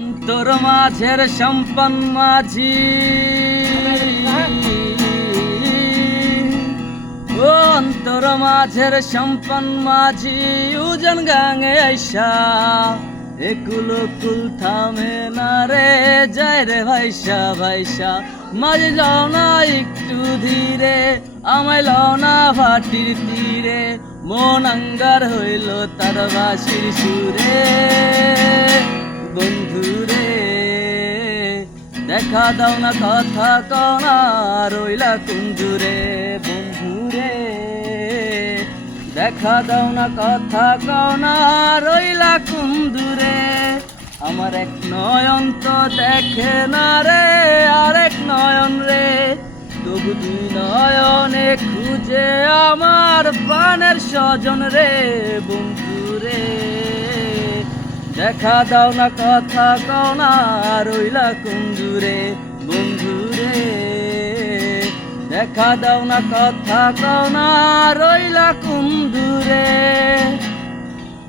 অন্তর মাঝের সম্পন মাঝি ও অন্তর মাঝের সম্পন মাঝি উজন গাঙে আইসা একুল কুল থামে না রে যায় রে ভাইসা ভাইসা মাঝি লও না একটু ধীরে আমায় লও না ভাটির তীরে মন আঙ্গার হইল তার বাঁশির সুরে বন্ধুরে দেখা দাও না কথা কও না রইলা কুঞ্জুরে বন্ধুরে দেখা দাও না কথা কও না রইলা কুন্দুরে আমার এক নয়ন তো দেখে না রে আরেক নয়ন রে তবু দুই নয়নে খুঁজে আমার প্রাণের স্বজন রে বন্ধুরে দেখা দাও না কথা কও না রইলা কুঞ্জুরে বন্ধুরে দেখা দাও না কথা কও না রইলা কুন্দুরে।